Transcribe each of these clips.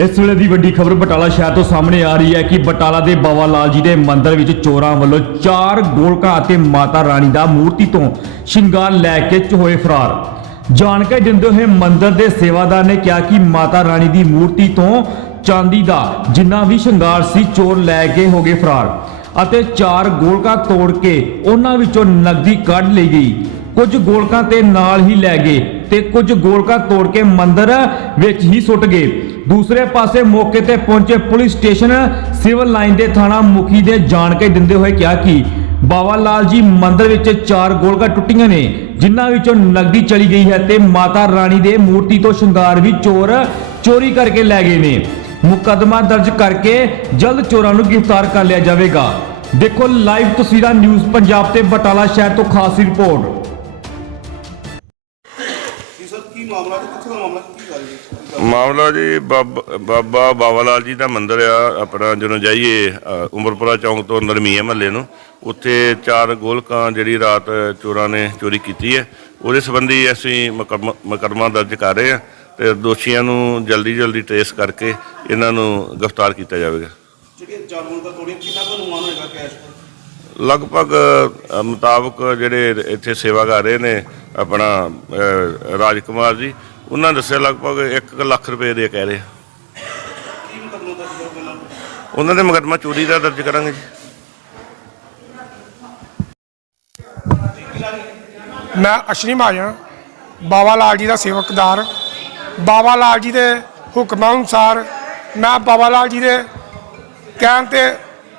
ਇਸ ਵੇਲੇ ਦੀ ਵੱਡੀ ਖਬਰ ਬਟਾਲਾ ਸ਼ਹਿਰ ਤੋਂ ਸਾਹਮਣੇ ਆ ਰਹੀ ਹੈ ਕਿ ਬਟਾਲਾ ਦੇ ਬਾਬਾ ਲਾਲ ਜੀ ਦੇ ਮੰਦਿਰ ਵਿੱਚ ਚੋਰਾਂ ਵੱਲੋਂ ਚਾਰ ਗੋਲਕਾਂ ਅਤੇ ਮਾਤਾ ਰਾਣੀ ਦਾ ਮੂਰਤੀ ਤੋਂ ਸ਼ਿੰਗਾਰ ਲੈ ਕੇ ਹੋਏ ਫਰਾਰ। ਜਾਣਕਾਰੀ ਦਿੰਦੇ ਹੋਏ ਮੰਦਿਰ ਦੇ ਸੇਵਾਦਾਰ ਨੇ ਕਿਹਾ ਕਿ ਮਾਤਾ ਰਾਣੀ ਦੀ ਮੂਰਤੀ ਤੋਂ ਚਾਂਦੀ ਦਾ ਜਿੰਨਾ ਵੀ ਸ਼ਿੰਗਾਰ ਸੀ ਚੋਰ ਲੈ ਕੇ ਹੋ ਗਏ ਫਰਾਰ ਅਤੇ ਚਾਰ ਗੋਲਕਾਂ ਤੋੜ ਕੇ ਉਹਨਾਂ ਵਿੱਚੋਂ ਨਕਦੀ ਕੱਢ ਲਈ ਗਈ। ਕੁਝ ਗੋਲਕਾਂ ਤੇ ਨਾਲ ਹੀ ਲੈ ਗਏ। ਤੇ ਕੁਝ ਗੋਲਕਾਂ ਤੋੜ ਕੇ ਮੰਦਰ ਵਿੱਚ ਹੀ ਸੁੱਟ ਗਏ। ਦੂਸਰੇ ਪਾਸੇ ਮੌਕੇ ਤੇ ਪਹੁੰਚੇ ਪੁਲਿਸ ਸਟੇਸ਼ਨ ਸਿਵਲ ਲਾਈਨ ਦੇ ਥਾਣਾ ਮੁਖੀ ਦੇ ਜਾਣਕਾਰੀ ਦਿੰਦੇ ਹੋਏ ਕਿਹਾ ਕਿ ਬਾਬਾ ਲਾਲ ਜੀ ਮੰਦਰ ਵਿੱਚ ਚਾਰ ਗੋਲਕਾਂ ਟੁੱਟੀਆਂ ਨੇ, ਜਿਨ੍ਹਾਂ ਵਿੱਚੋਂ ਨਕਦੀ ਚਲੀ ਗਈ ਹੈ ਤੇ ਮਾਤਾ ਰਾਣੀ ਦੇ ਮੂਰਤੀ ਤੋਂ ਸ਼ਿੰਗਾਰ ਵੀ ਚੋਰ ਚੋਰੀ ਕਰਕੇ ਲੈ ਗਏ ਨੇ। ਮੁਕੱਦਮਾ ਦਰਜ ਕਰਕੇ ਜਲਦ ਚੋਰਾਂ ਨੂੰ ਗ੍ਰਿਫਤਾਰ ਕਰ ਲਿਆ ਜਾਵੇਗਾ। ਦੇਖੋ ਲਾਈਵ ਤਸਵੀਰਾਂ ਨਿਊਜ਼ ਪੰਜਾਬ ਤੇ ਬਟਾਲਾ ਸ਼ਹਿਰ ਤੋਂ ਖਾਸ ਰਿਪੋਰਟ। ਮਾਮਲਾ ਤੇ ਕਿੱਥੇ ਦਾ ਮਾਮਲਾ? ਕੀ ਗੱਲ ਜੀ? ਮਾਮਲਾ ਜੀ ਬਾਬ- ਬਾਬਾ ਬਾਬਾ ਲਾਲ ਜੀ ਦਾ ਮੰਦਿਰ ਆ ਆਪਣਾ ਜਦੋਂ ਜਾਈਏ ਅ, ਉਮਰਪੁਰਾ ਚੌਂਕ ਤੋਂ ਨਰਮੀਏ ਮਹੱਲੇ ਨੂੰ ਉੱਥੇ ਚਾਰ ਗੋਲਕਾਂ ਜਿਹੜੀ ਰਾਤ ਚੋਰਾਂ ਨੇ ਚੋਰੀ ਕੀਤੀ ਹੈ। ਉਹਦੇ ਸੰਬੰਧੀ ਅਸੀਂ ਮੁਕੱਦਮਾ ਮੁਕੱਦਮਾ ਦਰਜ ਕਰ ਰਹੇ ਹਾਂ ਤੇ ਦੋਸ਼ੀਆਂ ਨੂੰ ਜਲਦੀ ਜਲਦੀ ਟ੍ਰੇਸ ਕਰਕੇ ਇਹਨਾਂ ਨੂੰ ਗ੍ਰਿਫਤਾਰ ਕੀਤਾ ਜਾਵੇਗਾ। ਜਿਹੜੇ ਜਾਮੂਨ ਦਾ ਤੋੜੀ ਕਿੰਨਾ ਕੁ ਅਨੁਮਾਨ ਹੋਏਗਾ ਕੈਸ਼ ਲਗਭਗ ਮੁਤਾਬਕ ਜਿਹੜੇ ਇੱਥੇ ਸੇਵਾ ਕਰ ਰਹੇ ਨੇ ਆਪਣਾ ਅ, ਰਾਜ ਕੁਮਾਰ ਜੀ ਉਹਨਾਂ ਦੱਸਿਆ ਲਗਭਗ 1 ਲੱਖ ਰੁਪਏ ਦੇ ਕਹਿ ਰਹੇ ਉਹਨਾਂ ਦੇ ਮੁਕੱਦਮਾ ਚੋਰੀ ਦਾ ਦਰਜ ਕਰਾਂਗੇ ਜੀ। ਮੈਂ ਅਸ਼ਨੀ ਮਹਾਜਨ ਬਾਬਾ ਲਾਲ ਜੀ ਦਾ ਸੇਵਕਦਾਰ। ਬਾਬਾ ਲਾਲ ਜੀ ਦੇ ਹੁਕਮਾਂ ਅਨੁਸਾਰ ਮੈਂ ਬਾਬਾ ਲਾਲ ਜੀ ਦੇ ਕਹਿਣ ਤੇ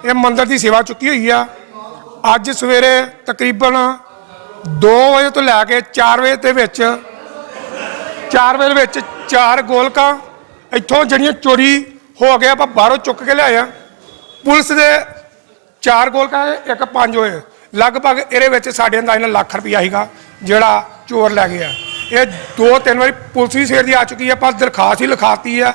ਇਹ ਮੰਦਿਰ ਦੀ ਸੇਵਾ ਚੁੱਕੀ ਹੋਈ ਆ। ਅੱਜ ਸਵੇਰੇ ਤਕਰੀਬਨ 2 ਵਜੇ ਤੋਂ ਲੈ ਕੇ 4 ਵਜੇ ਦੇ ਵਿੱਚ 4 ਵਜੇ ਦੇ ਵਿੱਚ ਚਾਰ ਗੋਲਕਾਂ ਇੱਥੋਂ ਜਿਹੜੀਆਂ ਚੋਰੀ ਹੋ ਗਿਆ ਆਪਾਂ ਬਾਹਰੋਂ ਚੁੱਕ ਕੇ ਲਿਆਏ ਆ। ਪੁਲਿਸ ਦੇ ਚਾਰ ਗੋਲਕਾਂ ਇੱਕ ਪੰਜ ਹੋਏ। ਲਗਭਗ ਇਹਦੇ ਵਿੱਚ ਸਾਡੇ ਅੰਦਾਜ਼ ਨਾਲ ਲੱਖ ਰੁਪਈਆ ਸੀਗਾ ਜਿਹੜਾ ਚੋਰ ਲੈ ਗਿਆ। ਇਹ ਦੋ ਤਿੰਨ ਵਾਰੀ ਪੁਲਿਸ ਵੀ ਸਵੇਰ ਦੀ ਆ ਚੁੱਕੀ ਹੈ ਪਰ ਦਰਖਾਸਤ ਹੀ ਲਿਖਾਤੀ ਆ।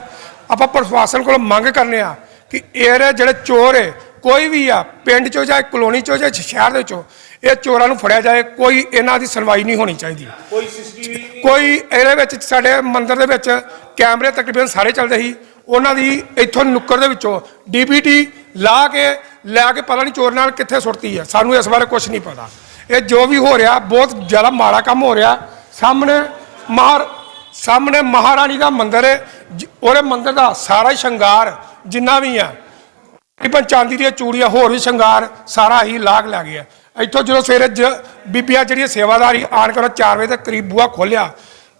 ਆਪਾਂ ਪ੍ਰਸ਼ਾਸਨ ਕੋਲ ਮੰਗ ਕਰਨੇ ਆ ਕਿ ਇਹ ਜਿਹੜੇ ਚੋਰ ਹੈ ਕੋਈ ਵੀ ਆ ਪਿੰਡ ਚੋਂ ਜਾਂ ਕਲੋਨੀ ਚੋਂ ਜਾਂ ਸ਼ਹਿਰ ਦੇ ਚੋਂ ਇਹ ਚੋਰਾਂ ਨੂੰ ਫੜਿਆ ਜਾਏ ਕੋਈ ਇਹਨਾਂ ਦੀ ਸੁਣਵਾਈ ਨਹੀਂ ਹੋਣੀ ਚਾਹੀਦੀ। ਕੋਈ ਸੀਸੀਟੀਵੀ ਕੋਈ ਇਹਦੇ ਵਿੱਚ ਸਾਡੇ ਮੰਦਿਰ ਦੇ ਵਿੱਚ ਕੈਮਰੇ ਤਕਰੀਬਨ ਸਾਰੇ ਚੱਲਦੇ ਸੀ। ਉਹਨਾਂ ਦੀ ਇੱਥੋਂ ਨੁੱਕਰ ਦੇ ਵਿੱਚੋਂ ਡੀਪੀਟੀ ਲਾ ਕੇ ਲੈ ਕੇ ਪਤਾ ਨਹੀਂ ਚੋਰ ਨਾਲ ਕਿੱਥੇ ਸੁੱਟਤੀ ਹੈ ਸਾਨੂੰ ਇਸ ਬਾਰੇ ਕੁਝ ਨਹੀਂ ਪਤਾ। ਇਹ ਜੋ ਵੀ ਹੋ ਰਿਹਾ ਬਹੁਤ ਜ਼ਿਆਦਾ ਮਾੜਾ ਕੰਮ ਹੋ ਰਿਹਾ। ਸਾਹਮਣੇ ਮਹਾਰ ਸਾਹਮਣੇ ਮਹਾਰਾਣੀ ਦਾ ਮੰਦਿਰ ਹੈ। ਉਹਦੇ ਮੰਦਿਰ ਦਾ ਸਾਰਾ ਸ਼ਿੰਗਾਰ ਜਿੰਨਾ ਵੀ ਆ ਤਕਰੀਬਨ ਚਾਂਦੀ ਦੀਆਂ ਚੂੜੀਆਂ, ਹੋਰ ਵੀ ਸ਼ਿੰਗਾਰ, ਸਾਰਾ ਹੀ ਲਾਗ ਲੈ ਗਿਆ। ਇੱਥੋਂ ਜਦੋਂ ਸਵੇਰੇ ਜ- ਬੀਬੀਆਂ ਜਿਹੜੀਆਂ ਸੇਵਾਦਾਰੀ ਆਣ ਕੇ 4 ਵਜੇ ਤੱਕ ਕਰੀਬ ਬੂਆ ਖੋਲਿਆ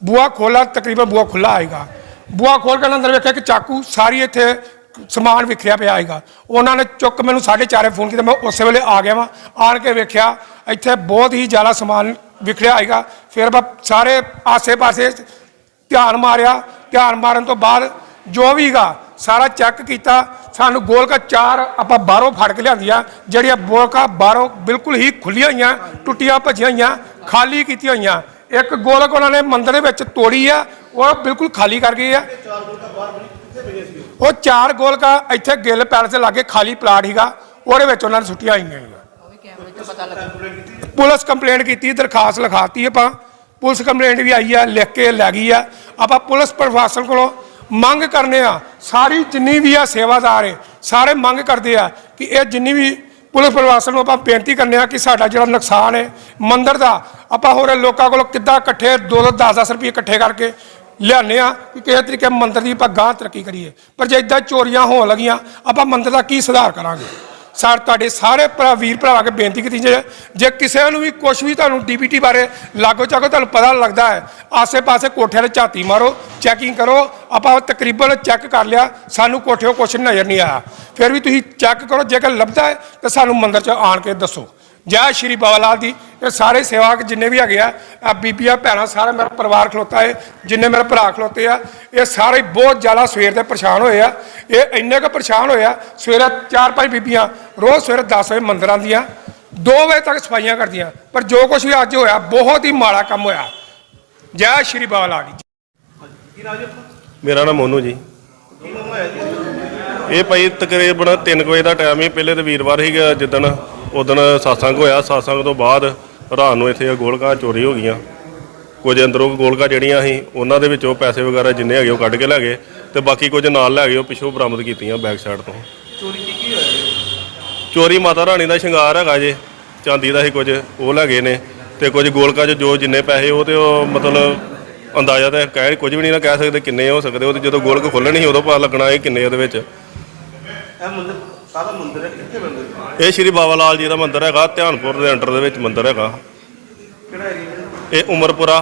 ਬੂਆ ਖੋਲਾ ਤਕਰੀਬਨ ਬੂਆ ਖੁੱਲਾ ਆਏਗਾ। ਬੂਆ ਖੋਲ ਕੇ ਅੰਦਰ ਵੇਖਿਆ ਕਿ ਚਾਕੂ ਸਾਰੀ ਇੱਥੇ ਸਮਾਨ ਵਿਖਰਿਆ ਪਿਆ ਆਏਗਾ। ਉਹਨਾਂ ਨੇ ਚੁੱਕ ਮੈਨੂੰ 4:30 ਫੋਨ ਕੀਤਾ, ਮੈਂ ਉਸੇ ਵੇਲੇ ਆ ਗਿਆ ਵਾਂ। ਆਣ ਕੇ ਵੇਖਿਆ, ਇੱਥੇ ਬਹੁਤ ਹੀ ਜ਼ਿਆਦਾ ਸਮਾਨ ਵਿਖਰਿਆ ਆਏਗਾ। ਫਿਰ ਮੈਂ ਸਾਰੇ ਆਸੇ-ਪਾਸੇ ਧਿਆਨ ਮਾਰਿਆ। ਧਿਆਨ ਮਾਰਨ ਤੋਂ ਬਾਅਦ ਜੋ ਵੀਗਾ ਸਾਰਾ ਚੈੱਕ ਕੀਤਾ, ਸਾਨੂੰ ਗੋਲਕਾ ਚਾਰ ਆਪਾਂ ਬਾਹਰੋਂ ਫੜ ਕੇ ਲਿਆਂਦੀਆਂ, ਜਿਹੜੀਆਂ ਗੋਲਕਾ ਬਾਹਰੋਂ ਬਿਲਕੁਲ ਹੀ ਖੁੱਲੀਆਂ ਹੋਈਆਂ, ਟੁੱਟੀਆਂ ਭੱਜੀਆਂ ਹੋਈਆਂ, ਖਾਲੀ ਕੀਤੀਆਂ ਹੋਈਆਂ। ਇੱਕ ਗੋਲਕ ਉਹਨਾਂ ਨੇ ਮੰਦਰ ਦੇ ਵਿੱਚ ਤੋੜੀ ਆ, ਉਹ ਬਿਲਕੁਲ ਖਾਲੀ ਕਰ ਗਈ ਆ। ਉਹ ਚਾਰ ਗੋਲਕਾ ਇੱਥੇ ਗਿੱਲ ਪੈਲਸ ਦੇ ਲਾਗੇ ਖਾਲੀ ਪਲਾਟ ਹੀਗਾ ਉਹਦੇ ਵਿੱਚ ਉਹਨਾਂ ਨੇ ਸੁੱਟੀਆਂ ਹੋਈਆਂ ਪੁਲਿਸ ਕੰਪਲੇਂਟ ਕੀਤੀ, ਦਰਖਾਸਤ ਲਿਖਾਤੀ ਆਪਾਂ। ਪੁਲਿਸ ਕੰਪਲੇਂਟ ਵੀ ਆਈ ਆ, ਲਿਖ ਕੇ ਲੈ ਗਈ ਆ। ਆਪਾਂ ਪੁਲਿਸ ਪ੍ਰਸ਼ਾਸਨ ਕੋਲੋਂ ਮੰਗ ਕਰਨੇ ਆ। ਸਾਰੀ ਜਿੰਨੀ ਵੀ ਆ ਸੇਵਾਦਾਰ ਏ, ਸਾਰੇ ਮੰਗ ਕਰਦੇ ਆ ਕਿ ਇਹ ਜਿੰਨੀ ਵੀ ਪੁਲਿਸ ਪ੍ਰਸ਼ਾਸਨ ਨੂੰ ਆਪਾਂ ਬੇਨਤੀ ਕਰਨੇ ਆ ਕਿ ਸਾਡਾ ਜਿਹੜਾ ਨੁਕਸਾਨ ਹੈ ਮੰਦਰ ਦਾ, ਆਪਾਂ ਹੋਰ ਲੋਕਾਂ ਕੋਲੋਂ ਕਿੱਦਾਂ ਇਕੱਠੇ 2-2 10-10 ਰੁਪਏ ਇਕੱਠੇ ਕਰਕੇ ਲਿਆਨੇ ਆ ਕਿ ਕਿਸੇ ਤਰੀਕੇ ਮੰਦਰ ਦੀ ਆਪਾਂ ਗਾਂ ਤਰੱਕੀ ਕਰੀਏ। ਪਰ ਜੇ ਇਦਾਂ ਚੋਰੀਆਂ ਹੋਣ ਲੱਗੀਆਂ, ਆਪਾਂ ਮੰਦਰ ਦਾ ਕੀ ਸੁਧਾਰ ਕਰਾਂਗੇ? ਸਰ ਤੁਹਾਡੇ ਸਾਰੇ ਭਰਾ, ਵੀਰ ਭਰਾ ਕੇ ਬੇਨਤੀ ਕੀਤੀ ਜੇ ਜੇ ਕਿਸੇ ਨੂੰ ਵੀ ਕੁਝ ਵੀ ਤੁਹਾਨੂੰ ਡੀਪੀਟੀ ਬਾਰੇ ਲਾਗੋ ਚਾਗੋ ਤੁਹਾਨੂੰ ਪਤਾ ਲੱਗਦਾ ਹੈ, ਆਸੇ-ਪਾਸੇ ਕੋਠਿਆਂ ਤੇ ਝਾਤੀ ਮਾਰੋ ਚੈਕਿੰਗ ਕਰੋ, ਆਪਾਂ ਤਕਰੀਬਨ ਚੈੱਕ ਕਰ ਲਿਆ, ਸਾਨੂੰ ਕੋਠਿਓ ਕੁਝ ਨਜ਼ਰ ਨਹੀਂ ਆਇਆ। ਫਿਰ ਵੀ ਤੁਸੀਂ ਚੈੱਕ ਕਰੋ, ਜੇਕਰ ਲੱਭਦਾ ਹੈ, ਤਾਂ ਸਾਨੂੰ ਮੰਦਰ 'ਚ ਆਣ ਕੇ ਦੱਸੋ। ਜੈ ਸ਼੍ਰੀ ਬਾਬਾ ਲਾਲ ਦੀ ਇਹ ਸਾਰੇ ਸੇਵਾਕ ਜਿੰਨੇ ਵੀ ਹੈਗੇ ਆ ਆ ਬੀਬੀਆਂ ਭੈਣਾਂ ਸਾਰਾ ਮੇਰਾ ਪਰਿਵਾਰ ਖਲੋਤਾ ਹੈ ਜਿੰਨੇ ਮੇਰੇ ਭਰਾ ਖਲੋਤੇ ਆ ਇਹ ਸਾਰੇ ਬਹੁਤ ਜ਼ਿਆਦਾ ਸਵੇਰ ਦੇ ਪਰੇਸ਼ਾਨ ਹੋਏ ਆ। ਇਹ ਇੰਨੇ ਕੁ ਪਰੇਸ਼ਾਨ ਹੋਏ ਆ ਸਵੇਰੇ ਚਾਰ ਪੰਜ ਬੀਬੀਆਂ ਰੋਜ਼ ਸਵੇਰੇ 10 ਵਜੇ ਮੰਦਰ ਆਉਂਦੀਆਂ 2 ਵਜੇ ਤੱਕ ਸਫਾਈਆਂ ਕਰਦੀਆਂ ਪਰ ਜੋ ਕੁਝ ਵੀ ਅੱਜ ਹੋਇਆ ਬਹੁਤ ਹੀ ਮਾੜਾ ਕੰਮ ਹੋਇਆ। ਜੈ ਸ਼੍ਰੀ ਬਾਬਾ ਆਪਣਾ? ਮੇਰਾ ਨਾਮ ਮੋਨੂ ਜੀ। ਇਹ ਭਾਈ ਤਕਰੀਬਨ 3 ਵਜੇ ਦਾ ਟਾਈਮ ਹੀ ਪਹਿਲੇ ਤੇ ਵੀਰਵਾਰ ਸੀਗਾ ਜਿੱਦਣ। ਉਦਣ satsang ਹੋਇਆ satsang ਤੋਂ ਬਾਅਦ ਰਾਤ ਨੂੰ ਇੱਥੇ ਗੋਲਕਾਂ ਚੋਰੀ ਹੋ ਗਈਆਂ। ਕੁਝ ਅੰਦਰੋਂ ਗੋਲਕਾਂ ਜਿਹੜੀਆਂ ਸੀ ਉਹਨਾਂ ਦੇ ਵਿੱਚੋਂ ਪੈਸੇ ਵਗੈਰਾ ਜਿੰਨੇ ਹੈਗੇ ਉਹ ਕੱਢ ਕੇ ਲੈ ਗਏ ਤੇ ਬਾਕੀ ਕੁਝ ਨਾਲ ਲੈ ਗਏ ਉਹ ਪਿੱਛੋਂ ਬਰਾਮਦ ਕੀਤੀਆਂ ਬੈਕ ਸਾਈਡ ਤੋਂ। ਚੋਰੀ ਕੀ ਕੀ ਹੋਇਆ? ਚੋਰੀ ਮਾਤਾ ਰਾਣੀ ਦਾ ਸ਼ਿੰਗਾਰ ਹੈਗਾ ਜੇ ਚਾਂਦੀ ਦਾ ਹੀ ਕੁਝ ਉਹ ਲੈ ਗਏ ਨੇ ਤੇ ਕੁਝ ਗੋਲਕਾਂ 'ਚ ਜੋ ਜਿੰਨੇ ਪੈਸੇ ਉਹ ਤੇ ਉਹ ਮਤਲਬ ਅੰਦਾਜ਼ਾ ਤਾਂ ਕਹਿ ਕੁਝ ਵੀ ਨਹੀਂ ਨਾ ਕਹਿ ਸਕਦੇ ਕਿੰਨੇ ਹੋ ਸਕਦੇ ਉਹ ਤੇ ਜਦੋਂ ਗੋਲਕ ਖੋਲਣੀ ਸੀ ਉਦੋਂ ਪਤਾ ਲੱਗਣਾ ਇਹ ਕਿੰਨੇ ਉਹਦੇ ਵਿੱਚ। ਇਹ ਮੰਦਿਰ ਕਾਹਦਾ ਮੰਦਿਰ ਹੈ? ਕਿੱਥੇ ਮੰਦਿਰ ਇਹ ਸ਼੍ਰੀ ਬਾਬਾ ਲਾਲ ਜੀ ਦਾ ਮੰਦਿਰ ਹੈਗਾ ਧਿਆਨਪੁਰ ਦੇ ਅੰਡਰ ਦੇ ਵਿੱਚ ਮੰਦਿਰ ਹੈਗਾ। ਕਿਹੜਾ ਏਰੀਆ ਇਹ ਉਮਰਪੁਰਾ।